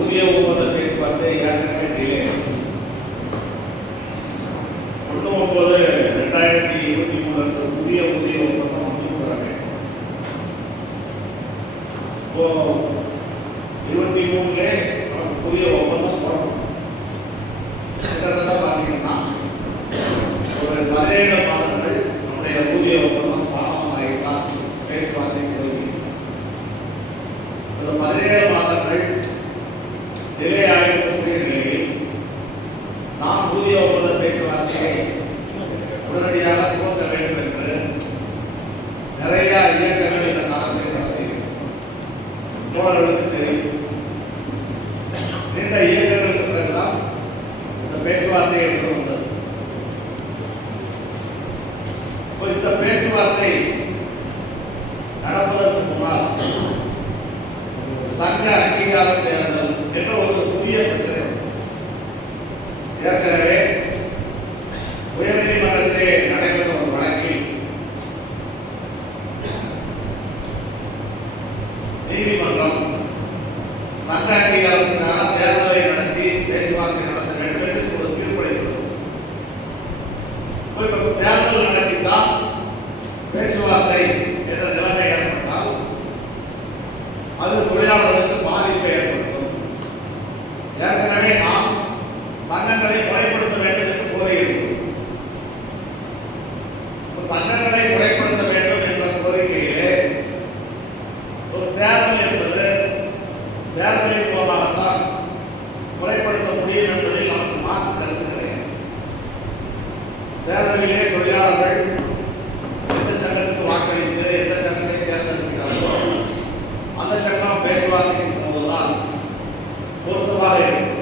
ஊதிய ஒப்பந்த பேச்சுவார்த்தை ஏற்கனவே டிலே 1/9/2023 புதிய ஊதிய ஒப்பந்தம் முடிவு பெற வேண்டும். இப்போ 23 நமக்கு புதிய ஒப்பந்தம் போடணும். கிட்டத்தட்ட பார்த்தீங்கன்னா ஒரு 17 மாதங்கள் நம்முடைய ஊதிய ஒப்பந்தம் பாகமாகித்தான் பேச்சுவார்த்தை தொடங்கி. அந்த 17 மாதங்கள் டிலே ஆகியிருக்கக்கூடிய நிலையில் நாம் ஊதிய ஒப்பந்த பேச்சுவார்த்தையை உடனடியாக துவக்க வேண்டும் என்று நிறைய இயக்கங்கள் இந்த காலத்தில் நடத்தியிருக்கிறது. தோழர்களுக்கு தெரியும். நீண்ட இயக்கங்களுக்கு பிறகுதான் இந்த பேச்சுவார்த்தை என்று வந்தது. இந்த பேச்சுவார்த்தை நடப்பதற்கு முன்னால் சங்க அங்கீகார தேர்தல் என்ற ஒரு புதிய பிரச்சனை வந்துச்சு. ஏற்கனவே உயர்நீதிமன்றத்திலே நடைபெற்ற ஒரு வழக்கில் நீதிமன்றம் சங்க அங்கீகாரத்துக்கான தேர்தலை நடத்தி பேச்சுவார்த்தை நடத்த வேண்டும் என்று ஒரு தீர்ப்பளித்துள்ளது. தேர்தல் நடத்தினால் பேச்சுவார்த்தை என்ற நிலைமை ஏற்பட்டால் அது தொழிலாளர்களுக்கு பாதிப்பை ஏற்படுத்தும். ஏற்கனவே நாம் சங்கங்களை முறைப்படுத்த வேண்டும் என்று கோரியிருக்கிறோம். சங்கங்களை முறைப்படுத்த வேண்டும் என்ற கோரிக்கையிலே ஒரு தேர்தல் என்பது தேர்தலின் மூலமாகத்தான் முறைப்படுத்த முடியும் என்பதில் நமக்கு மாற்று கருத்து கிடையாது. தேர்தலிலே தொழிலாளர்கள் எந்த சங்கத்துக்கு வாக்களித்து எந்த சங்கத்தை தேர்ந்தெடுக்கிறார்களோ அந்த சங்கம் பேச்சுவார்த்தைக்கு போவதுதான் பொருத்தமாக இருக்கும்.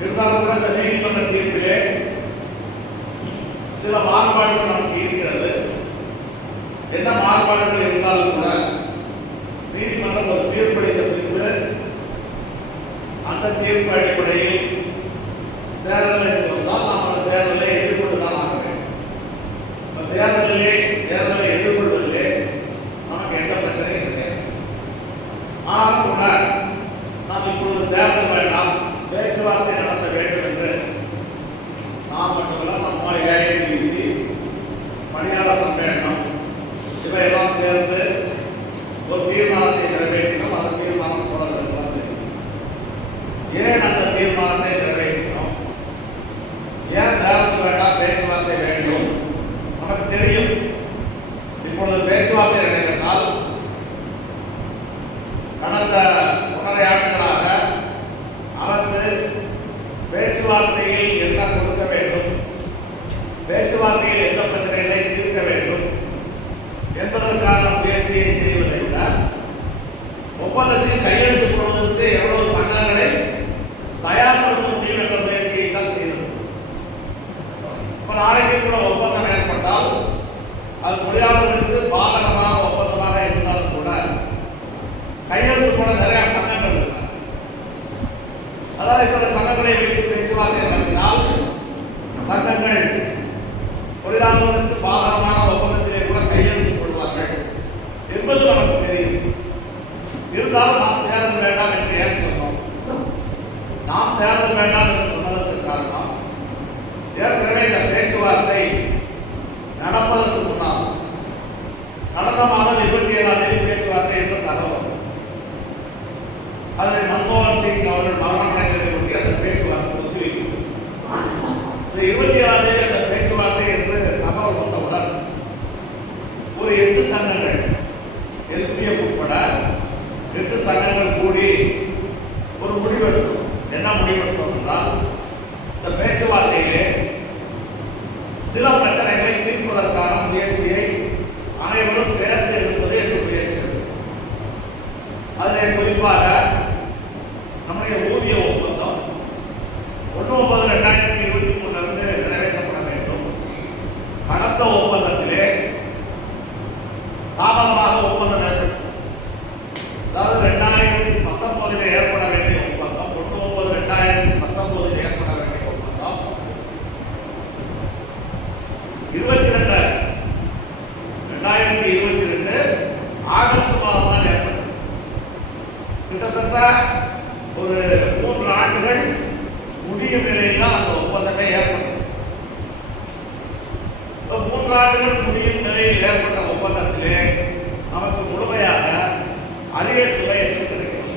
இருந்தாலும் கூட இந்த நீதிமன்ற தீர்ப்பிலே சில மாறுபாடுகள் நமக்கு இருக்கிறது. என்ன மாறுபாடுகள் இருந்தாலும் கூட நீதிமன்றம் ஒரு தீர்ப்பளித்த பின்பு அந்த தீர்ப்பு அடிப்படையில் தேர்தல் என்று வந்தால் நாம் அந்த தேர்தலை எதிர்கொண்டுதான் ஆக வேண்டும். தேர்தலை எதிர்கொள்வதிலே நமக்கு எந்த பிரச்சனையும் கிடையாது. ஆனாலும் கூட நாம் இப்பொழுது தேர்தல் வேண்டாம், பேச்சுவார்த்தை நடத்த வேண்டும் என்று நாம் மட்டுமல்ல நம்ம ஏஐடிசி பணியாளர் சம்மேளனம் இவையெல்லாம் சேர்ந்து ஒரு தீர்மானத்தை நிறைவேற்றினோம். அந்த தீர்மானம் தொடர்புதான் தெரியும். ஏன் அந்த தீர்மானத்தை நிறைவேற்றினோம்? ஏன் தேர்தல் வேண்டாம், பேச்சுவார்த்தை வேண்டும்? நமக்கு தெரியும். இப்பொழுது பேச்சுவார்த்தை நடைபெற்றால் கடந்த 1.5 ஆண்டுகளாக அரசு பேச்சுவார்த்தையில் என்ன கொடுக்க வேண்டும், பேச்சுவார்த்தையில் எந்த பிரச்சனைகளை தீர்க்க வேண்டும் என்பதற்கான முயற்சியை செய்வதை விட ஒப்பந்தத்தில் கையெழுத்து போடுவதற்கு எவ்வளவு சங்கங்களை தயார்படுத்த முடியும் என்ற முயற்சியை தான் செய்தது. இப்ப நாளைக்கு கூட ஒப்பந்தம் ஏற்பட்டால் அது தொழிலாளர்களுக்கு பாதகமான ஒப்பந்தமாக இருந்தாலும் கூட கையெழுத்து போட நிறைய சங்கங்கள் இருக்கு. அதாவது இத்தனை சங்கங்களை வைத்து பேச்சுவார்த்தை நடத்தினால் சங்கங்கள் தொழிலாளர்களுக்கு பாதகமான ஒப்பந்தத்திலே கூட கையெழுத்து போடுவார்கள் என்பது நமக்கு தெரியும். இருந்தாலும் நாம் தேர்தல் வேண்டாம் என்று ஏன் சொன்னோம்? நாம் தேர்தல் வேண்டாம் என்று சொன்னதற்கு காரணம் ஏற்கனவே இந்த பேச்சுவார்த்தை நடப்பதற்கு முன்னால் கடந்த மாதம் 27ஆம் தேதி பேச்சுவார்த்தை என்று தகவல். அதில் மன்மோகன் சிங் அவர்கள் மரணமடைந்ததை பற்றி அந்த பேச்சுவார்த்தை ஒத்துழைப்பு. இந்த 27ஆம் தேதி அந்த பேச்சுவார்த்தை என்று தகவல் வந்தவுடன் ஒரு 8 சங்கங்கள் எல்பிஎஃப் உட்பட 8 சங்கங்கள் கூடி ஒரு முடிவெடுத்தோம். என்ன முடிவெடுத்தோம் என்றால் இந்த பேச்சுவார்த்தையிலே சில பிரச்சனைகளை தீர்ப்பதற்கான முயற்சியை அனைவரும் சேர்ந்து எடுப்பது என்று முயற்சி. அதில் குறிப்பாக நம்முடைய ஊதிய ஒப்பந்தம் 1/9/2023 நிறைவேற்றப்பட வேண்டும். கடந்த ஒப்பந்தத்திலே தாமதமாக ஒப்பந்தம் ஏற்பட்டது. அதாவது 2019 ஏற்பட வேண்டிய ஒப்பந்தம் 1/9/2019 ஏற்பட வேண்டிய ஒப்பந்தம் 2022 ஆகஸ்ட் மாதம் தான் ஏற்பட்டது. கிட்டத்தட்ட ஒரு 3 ஆண்டுகள் முடியும் நிலையில் தான் அந்த ஒப்பந்தமே ஏற்பட்டது. 3 ஆண்டுகள் முடியும் நிலையில் ஏற்பட்ட ஒப்பந்தத்திலே நமக்கு முழுமையாக அரியர் சுவை என்று கிடைக்கிறது.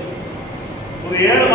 ஒரு 7